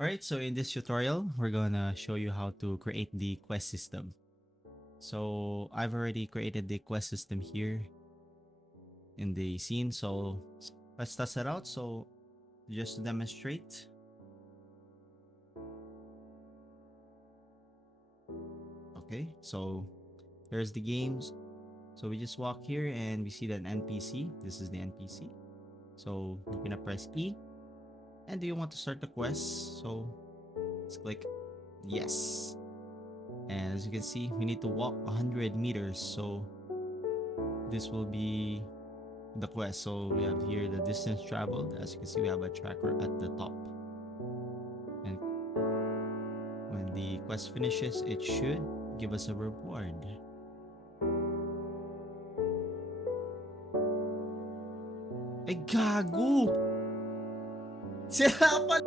Alright, so in this tutorial, we're gonna show you how to create the quest system. So I've already created the quest system here in the scene, so let's test it out. So just to demonstrate, okay, so here's the games. So we just walk here and we see that NPC. This is the NPC. So you're gonna press E. And do you want to start the quest? So let's click yes. And as you can see, we need to walk 100 meters. So this will be the quest. So we have here the distance traveled. As you can see, we have a tracker at the top. And when the quest finishes, it should give us a reward. Ay, gago! Sira pala!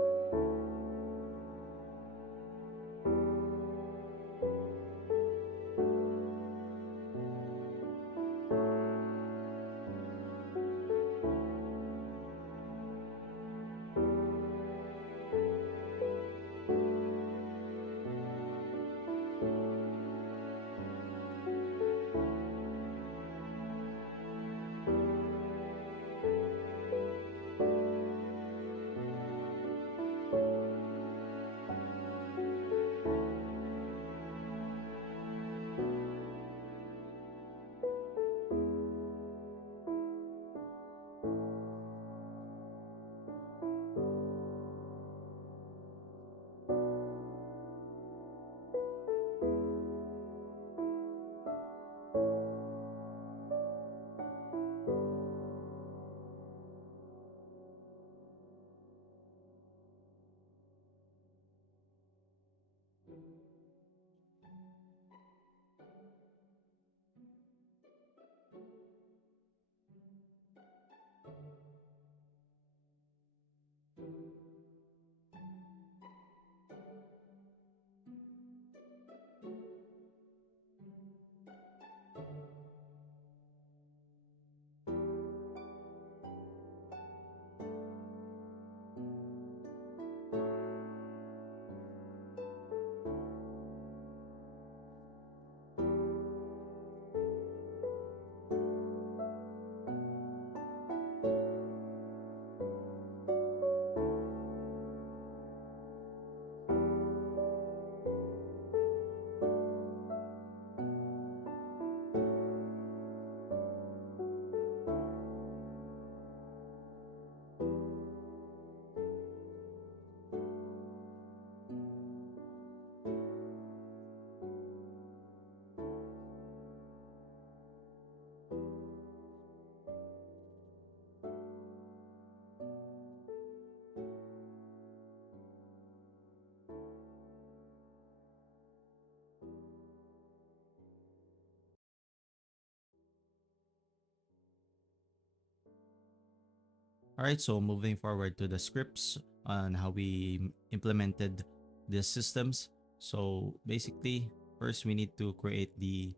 Alright, so moving forward to the scripts on how we implemented the systems. So basically, first we need to create the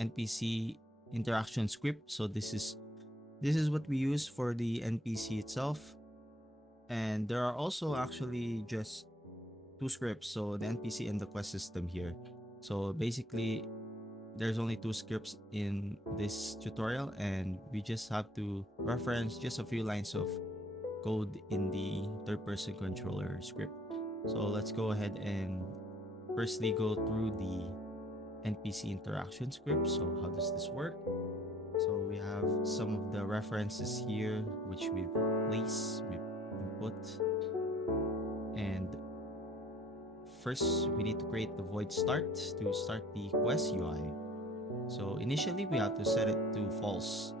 NPC interaction script. So this is what we use for the NPC itself. And there are also actually just two scripts, so the NPC and the quest system here. So basically, there's only two scripts in this tutorial, and we just have to reference just a few lines of code in the third person controller script. So let's go ahead and firstly go through the NPC interaction script. So how does this work? So we have some of the references here which we've placed, we've input, and first we need to create the void start to start the quest UI. So initially we have to set it to false.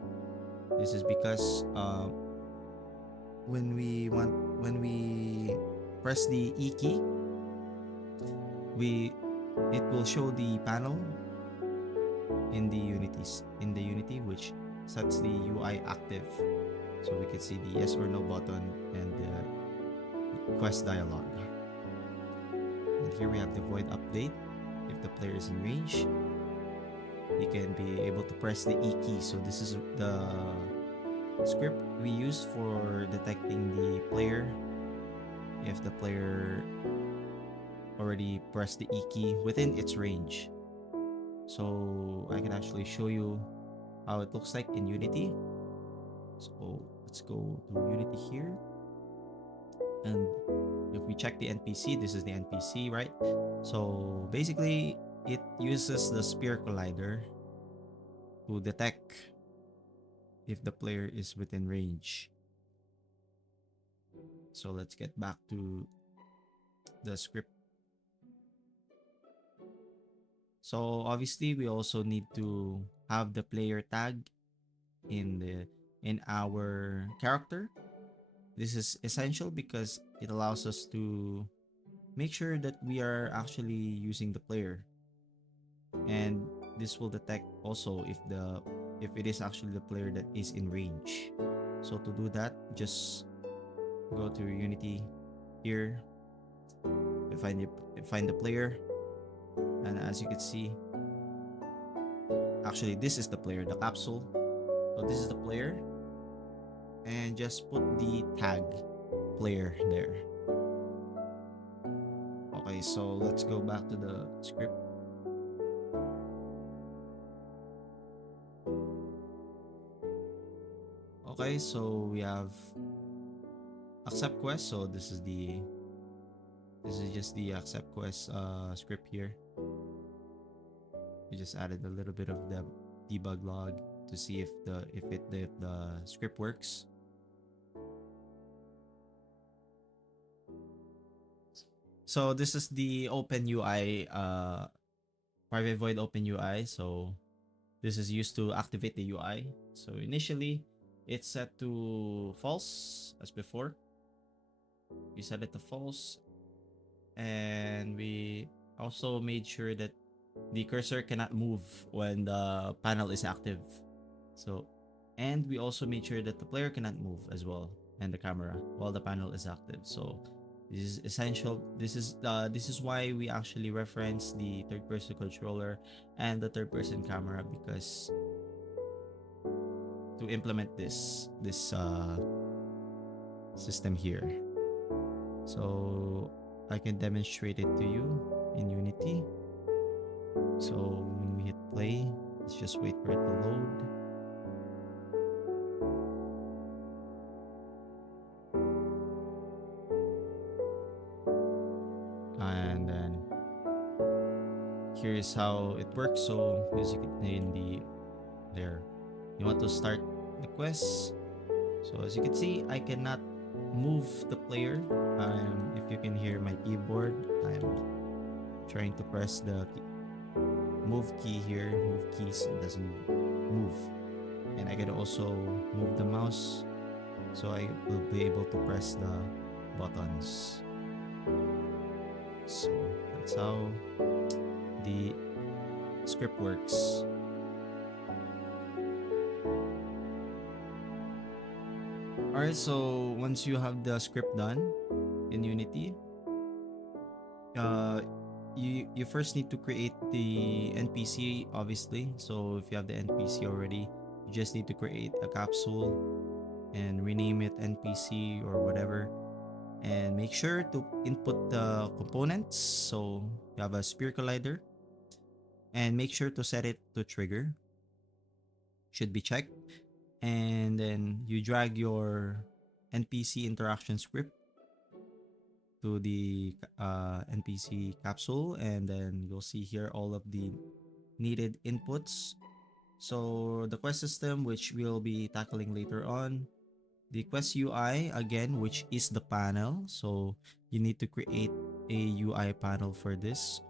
This is because when we press the E key, it will show the panel in the Unity which sets the UI active. So we can see the yes or no button and the quest dialog. And here we have the void update. If the player is in range, you can be able to press the E key. So this is the script we use for detecting the player if the player already pressed the E key within its range. So I can actually show you how it looks like in Unity. So let's go to Unity here. And if we check the NPC, this is the NPC, right? So basically, it uses the Sphere Collider to detect if the player is within range. So let's get back to the script. So obviously, we also need to have the player tag in our character. This is essential because it allows us to make sure that we are actually using the player, and this will detect also if it is actually the player that is in range. So to do that, just go to Unity here, find the player, and as you can see, actually this is the player, the capsule. So this is the player, and just put the tag player there. Okay, so let's go back to the script. Okay, so we have accept quest. So this is just the accept quest script here. We just added a little bit of the debug log to see if the script works. So this is the OpenUI private void OpenUI. So this is used to activate the UI. So initially it's set to false as before. We set it to false, and we also made sure that the cursor cannot move when the panel is active. So, and we also made sure that the player cannot move as well, and the camera while the panel is active. So this is essential. This is why we actually reference the third person controller and the third person camera, because to implement this system here. So I can demonstrate it to you in Unity. So when we hit play, let's just wait for it to load. And then here's how it works. So as you can see in there, you want to start the quest. So as you can see, I cannot move the player. If you can hear my keyboard, I'm trying to press the move key here. Move keys, it doesn't move. And I can also move the mouse, so I will be able to press the buttons. So that's how the script works. Alright, so once you have the script done in Unity, you first need to create the NPC, obviously. So if you have the NPC already, you just need to create a capsule and rename it NPC or whatever, and make sure to input the components. So you have a Sphere Collider, and make sure to set it to trigger, should be checked. And then you drag your NPC interaction script to the NPC capsule, and then you'll see here all of the needed inputs. So the quest system, which we'll be tackling later on, the quest UI again, which is the panel. So you need to create a UI panel for this,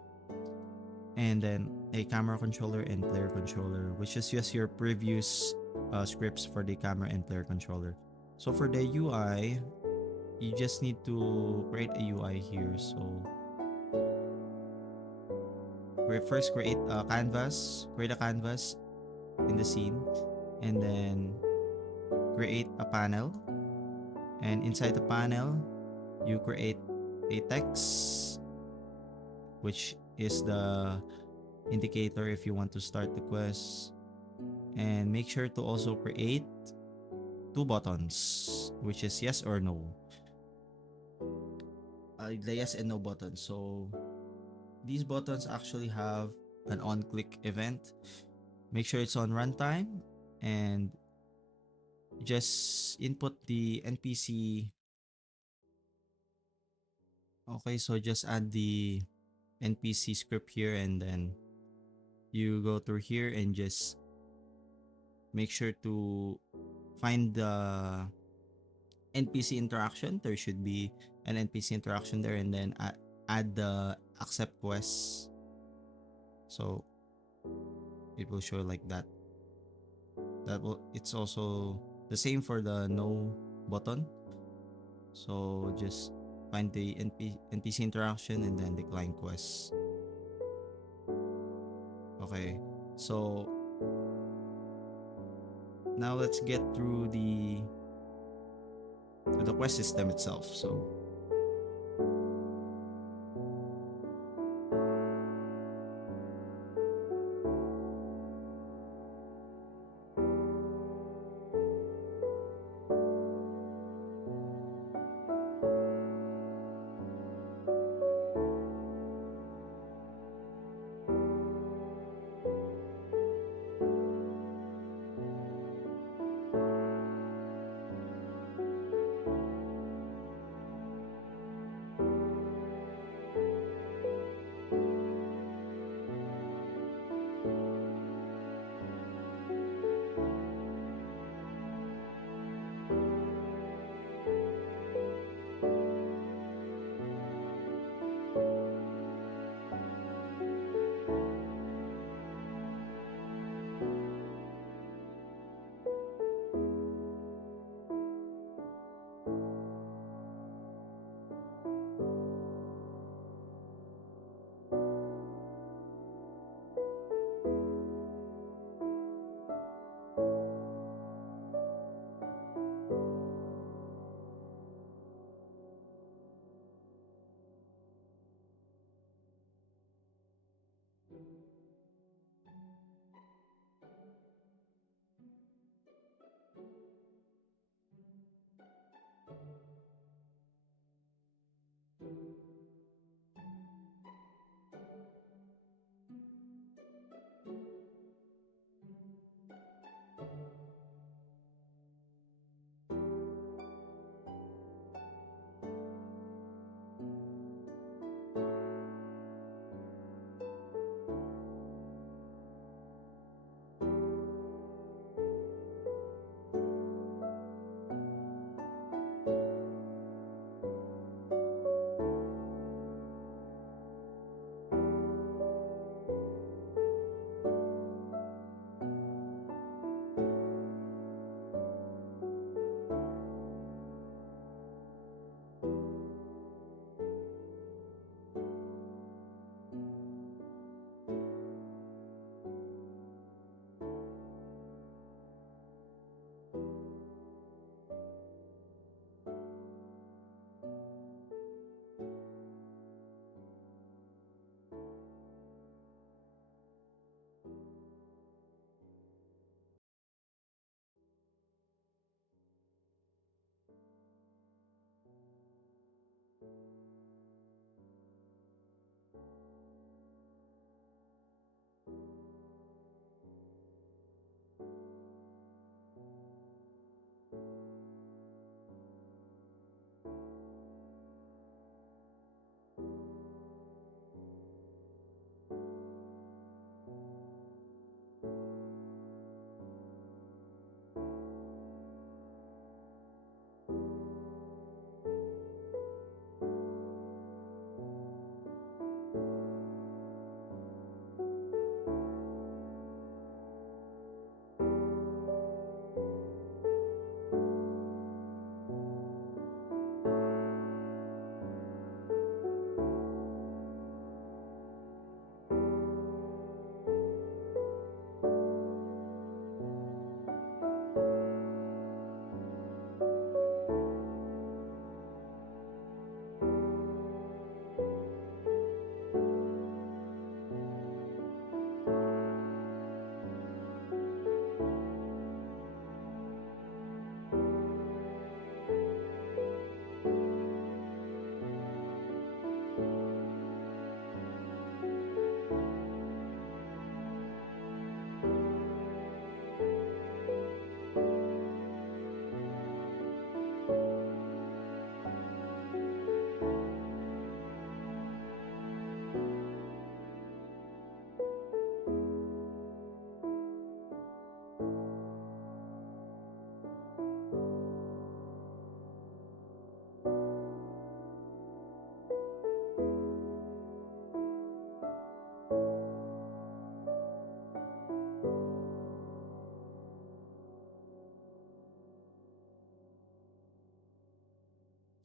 and then a camera controller and player controller, which is just your previous scripts for the camera and player controller. So for the UI, you just need to create a UI here. So first create a canvas in the scene, and then create a panel, and inside the panel you create a text, which is the indicator if you want to start the quest. And make sure to also create two buttons, which is yes or no. the yes and no button. So these buttons actually have an on click event. Make sure it's on runtime and just input the npc. Okay, so just add the npc script here, and then you go through here and just make sure to find the npc interaction. There should be an npc interaction there, and then add the accept quest. So it will show like that. It's also the same for the no button. So just find the npc interaction and then decline quest. Okay, so now let's get through the quest system itself. So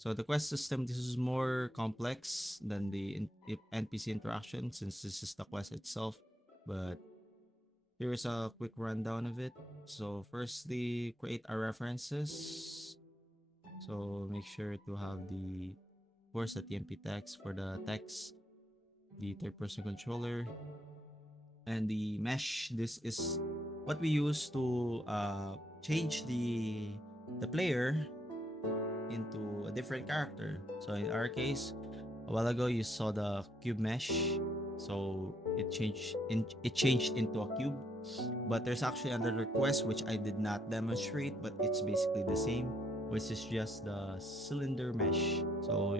So the quest system, this is more complex than the NPC interaction since this is the quest itself. But here is a quick rundown of it. So firstly, create our references. So make sure to have the, of course, the TMP text for the text, the third person controller, and the mesh. This is what we use to change the player into a different character. So in our case, a while ago you saw the cube mesh, so it changed into a cube. But there's actually another quest which I did not demonstrate, but it's basically the same, which is just the cylinder mesh. So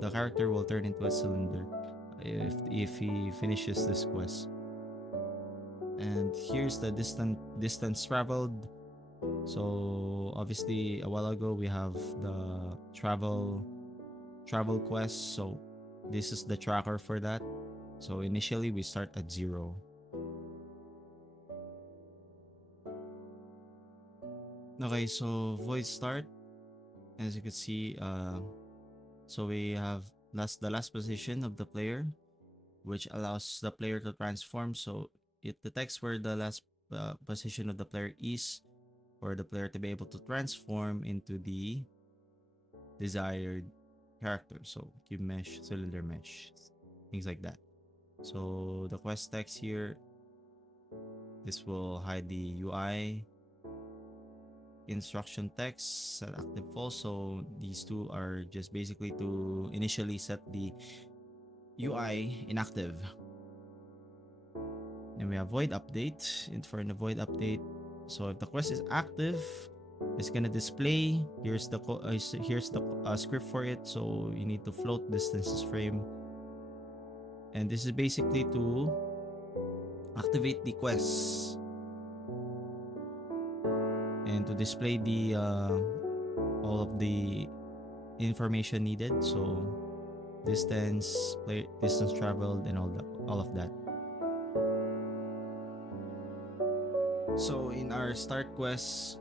the character will turn into a cylinder if he finishes this quest. And here's the distance traveled. So obviously a while ago we have the travel quest. So this is the tracker for that. So initially we start at 0. Okay, so void start. As you can see, so we have the last position of the player, which allows the player to transform. So it detects where the last position of the player is for the player to be able to transform into the desired character. So cube mesh, cylinder mesh, things like that. So the quest text here, this will hide the UI instruction text, set active false. So these two are just basically to initially set the UI inactive. Then we have void update. And for the void update, so if the quest is active, it's gonna display. Here's the script for it. So you need to float distances frame, and this is basically to activate the quest and to display the all of the information needed. So distance traveled, and all of that. So in our start quest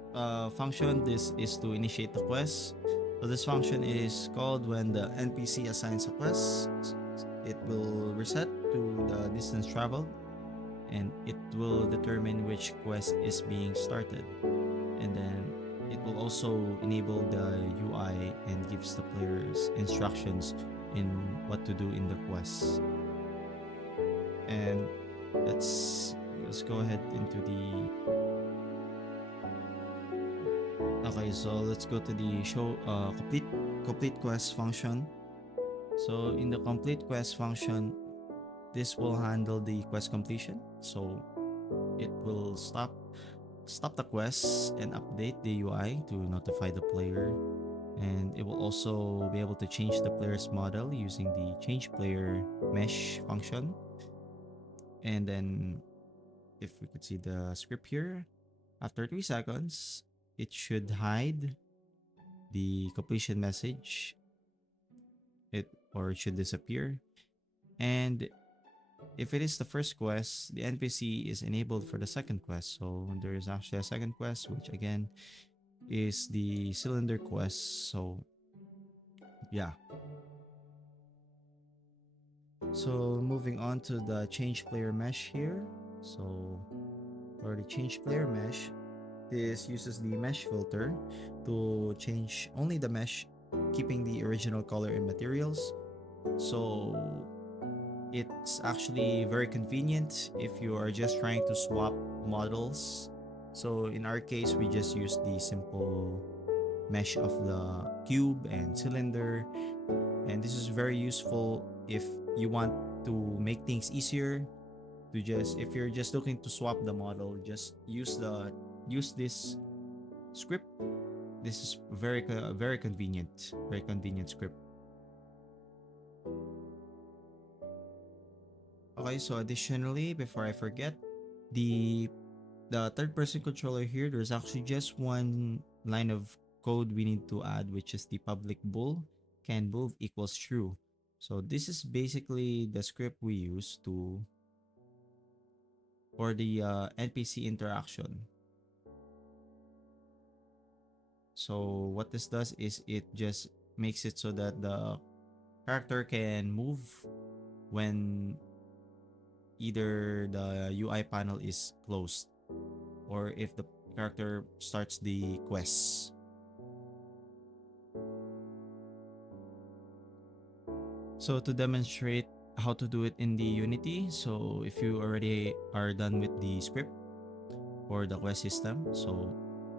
function, this is to initiate the quest. So this function is called when the NPC assigns a quest. It will reset to the distance traveled, and it will determine which quest is being started. And then it will also enable the UI and gives the players instructions in what to do in the quest. And let's go ahead into the okay, so let's go to the show complete quest function. So in the complete quest function, this will handle the quest completion. So it will stop the quest and update the UI to notify the player, and it will also be able to change the player's model using the change player mesh function. And then if we could see the script here, after 3 seconds it should hide the completion message, or it should disappear. And if it is the first quest, the NPC is enabled for the second quest. So there is actually a second quest, which again is the cylinder quest. So yeah. So moving on to the change player mesh here. So for the change player mesh, this uses the mesh filter to change only the mesh, keeping the original color and materials. So it's actually very convenient if you are just trying to swap models. So in our case, we just use the simple mesh of the cube and cylinder, and this is very useful if you want to make things easier. To just if you're just looking to swap the model, just use this script. This is very convenient script. Okay, so additionally, before I forget, the third person controller here, there's actually just one line of code we need to add, which is the public bool can move equals true. So this is basically the script we use for the NPC interaction. So what this does is it just makes it so that the character can move when either the UI panel is closed or if the character starts the quests. So to demonstrate how to do it in the Unity, so if you already are done with the script for the quest system, so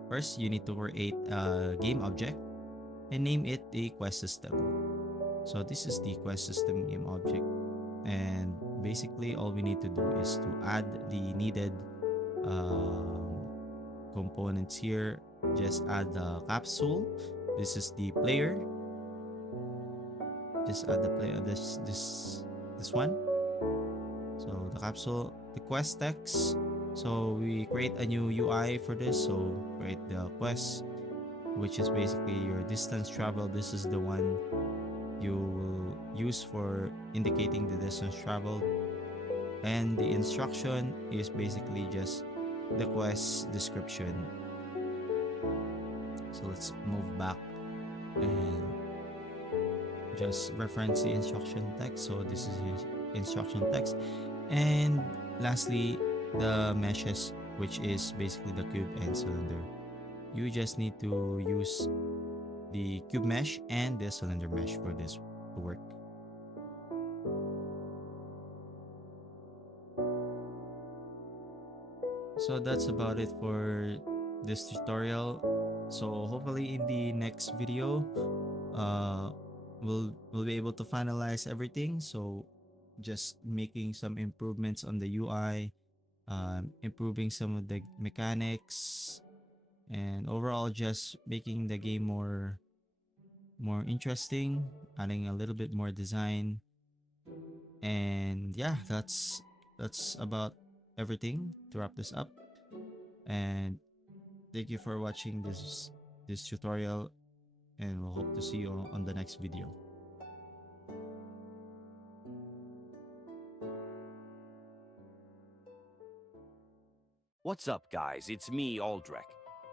first you need to create a game object and name it the quest system. So this is the quest system game object, and basically all we need to do is to add the needed um, components here. Just add the capsule. This is the player. Just add the player. This one. So the capsule, the quest text. So we create a new UI for this. So create the quest, which is basically your distance travel. This is the one you will use for indicating the distance traveled. And the instruction is basically just the quest description. So let's move back and just reference the instruction text. So this is instruction text. And lastly, the meshes, which is basically the cube and cylinder. You just need to use the cube mesh and the cylinder mesh for this to work. So that's about it for this tutorial. So hopefully in the next video, uh, we'll be able to finalize everything. So just making some improvements on the UI, improving some of the mechanics, and overall just making the game more interesting, adding a little bit more design. And yeah, that's about everything to wrap this up. And thank you for watching this tutorial, and we'll hope to see you on the next video. What's up, guys? It's me, Aldrich.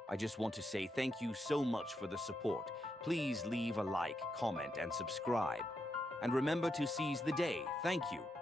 I just want to say thank you so much for the support. Please leave a like, comment, and subscribe. And remember to seize the day. Thank you.